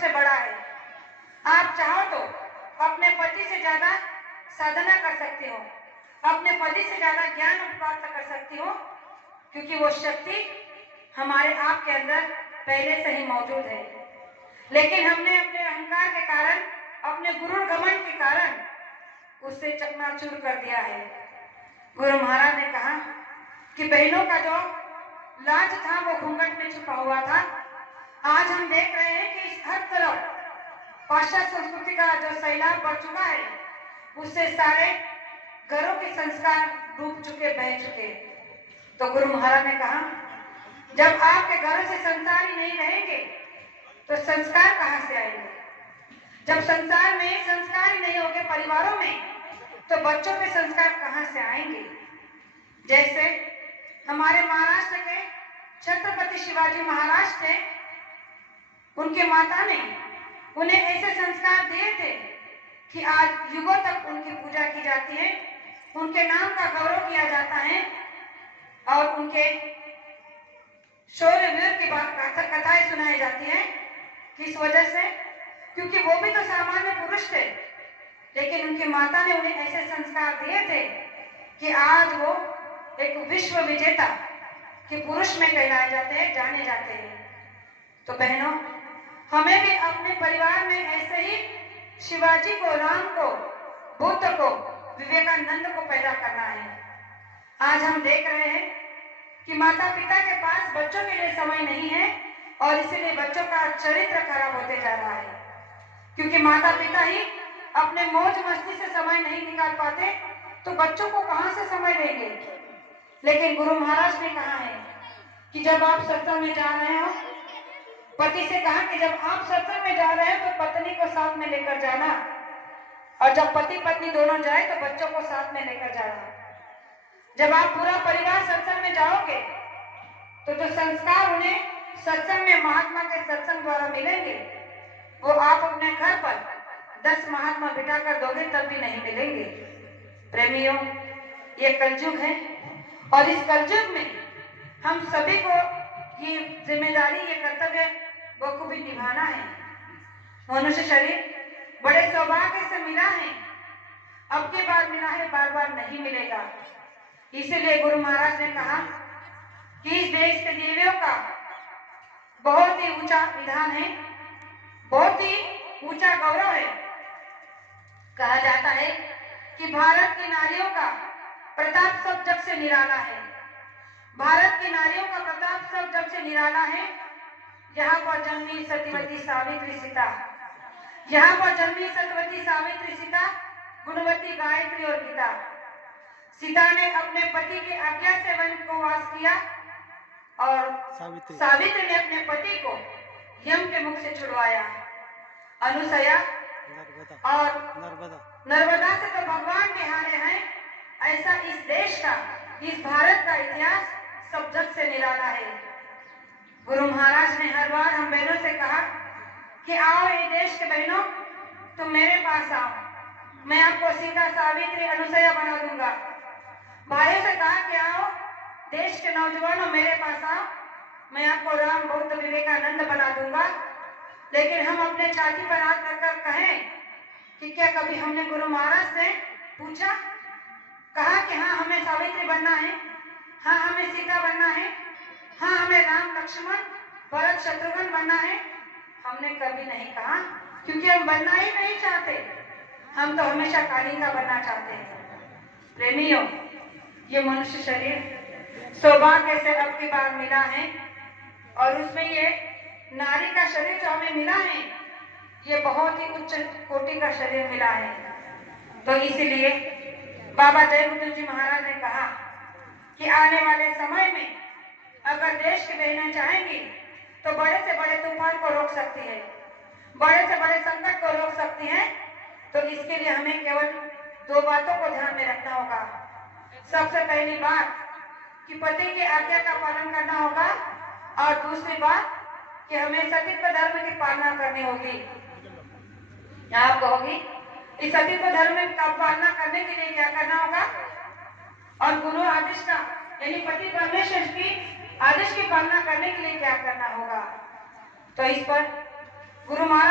सबसे बड़ा है। आप चाहो तो अपने पति से ज्यादा साधना कर सकते हो, अपने पति से ज्यादा ज्ञान प्राप्त कर सकती हो, क्योंकि वो शक्ति हमारे आप के अंदर पहले से ही मौजूद है। लेकिन हमने अपने अहंकार के कारण, अपने गुरु घमंड के कारण उससे चकनाचूर कर दिया है। गुरु महाराज ने कहा कि बहनों का जो लाज था वो घूंघट में छुपा हुआ था। आज हम देख रहे हैं कि इस हर तरफ पाश्चात्य संस्कृति का जो सैलाब बढ़ चुका है, उससे सारे घरों के संस्कार डूब चुके, बह चुके। तो गुरु महाराज ने कहा जब आपके घरों से संस्कार ही नहीं रहेंगे तो संस्कार कहां से आएंगे? जब संसार में संस्कार ही नहीं होंगे परिवारों में, तो बच्चों पे संस्कार कहां से आएंगे? जैसे हमारे महाराष्ट्र के छत्रपति शिवाजी महाराज थे, उनके माता ने उन्हें ऐसे संस्कार दिए थे कि आज युगों तक उनकी पूजा की जाती है, उनके नाम का गौरव किया जाता है और उनके शौर्य वीर की कथाएं सुनाई जाती हैं। किस वजह से? क्योंकि वो भी तो सामान्य पुरुष थे, लेकिन उनकी माता ने उन्हें ऐसे संस्कार दिए थे कि आज वो एक विश्व विजेता के पुरुष में कहलाए जाते हैं, जाने जाते हैं। तो बहनों, हमें भी अपने परिवार में ऐसे ही शिवाजी को, राम को, बुद्ध को, विवेकानंद को पैदा करना है। आज हम देख रहे हैं कि माता पिता के पास बच्चों के लिए समय नहीं है और इसीलिए बच्चों का चरित्र खराब होते जा रहा है, क्योंकि माता पिता ही अपने मौज मस्ती से समय नहीं निकाल पाते, तो बच्चों को कहां से समय देंगे? लेकिन गुरु महाराज ने कहा है कि जब आप सत्संग में जा रहे हो, पति से कहा कि जब आप सत्संग में जा रहे हो तो पत्नी को साथ में लेकर जाना, और जब पति पत्नी दोनों जाए तो बच्चों को साथ में लेकर जाना। जब आप पूरा परिवार सत्संग में जाओगे तो जो संस्कार उन्हें सत्संग में महात्मा के सत्संग द्वारा मिलेंगे, वो आप अपने घर पर 10 महात्मा बिठा कर दोगे तब भी नहीं मिलेंगे। प्रेमियों, ये कलयुग है और इस कलयुग में हम सभी को ये जिम्मेदारी, ये कर्तव्य बखूबी निभाना है। मनुष्य शरीर बड़े सौभाग्य से मिला है, अब के बार मिला है, बार बार नहीं मिलेगा। इसीलिए गुरु महाराज ने कहा कि इस देश के देवियों का बहुत ही ऊंचा विधान है, बहुत ही ऊंचा गौरव है। कहा जाता है कि भारत की नारियों का प्रताप सब जग से निराला है। भारत की नारियों का प्रताप सब जग से निराला है। यहाँ पर जन्मी सत्यवती सावित्री सीता, यहाँ पर जन्मी सत्यवती सावित्री सीता, गुणवती गायत्री और गीता। सीता ने अपने पति की आज्ञा से वन को वास किया और सावित्री ने अपने पति को यम के मुख से छुड़वाया। अनुसया और नर्मदा से तो भगवान बिहारे हैं। ऐसा इस देश का, इस भारत का इतिहास सब जग से निराला है। गुरु महाराज ने हर बार हम बहनों से कहा कि आओ ये देश के बहनों, तुम मेरे पास आओ, मैं आपको सीता, सावित्री, अनुसया बना दूंगा। भाइयों से कहा कि आओ देश के नौजवानों, मेरे पास आओ, मैं आपको राम, बुद्ध, विवेकानंद बना दूंगा। लेकिन हम अपने छाती पर हाथ रखकर कहें कि क्या कभी हमने गुरु महाराज से पूछा, कहा कि हाँ हमें सावित्री बनना है, हाँ हमें सीता बनना है, हाँ हमें राम, लक्ष्मण, भरत, शत्रुघ्न बनना है? हमने कभी नहीं कहा, क्योंकि हम बनना ही नहीं चाहते। हम तो हमेशा कालिंगा बनना चाहते हैं। प्रेमियों, ये मनुष्य शरीर सौभाग्य से अब की बार मिला है और उसमें ये नारी का शरीर जो हमें मिला है, ये बहुत ही उच्च कोटि का शरीर मिला है। तो इसीलिए बाबा जय बुद्ध जी महाराज ने कहा कि आने वाले समय में अगर देश की बहनें चाहेंगी तो बड़े से बड़े तूफान को रोक सकती है, बड़े से बड़े संकट को रोक सकती है। तो इसके लिए हमें केवल 2 बातों को ध्यान में रखना होगा। सबसे पहली बात कि पति की आज्ञा का पालन करना होगा, और दूसरी बात कि हमें सतीत्व धर्म की पालना करनी होगी। आप कहोगी इस सतीत्व धर्म का पालना करने के लिए क्या करना होगा? और गुरु आदेश का, यानी पति परमेश्वर की आदेश की पालना करने के लिए क्या करना होगा? तो इस पर गुरु महाराज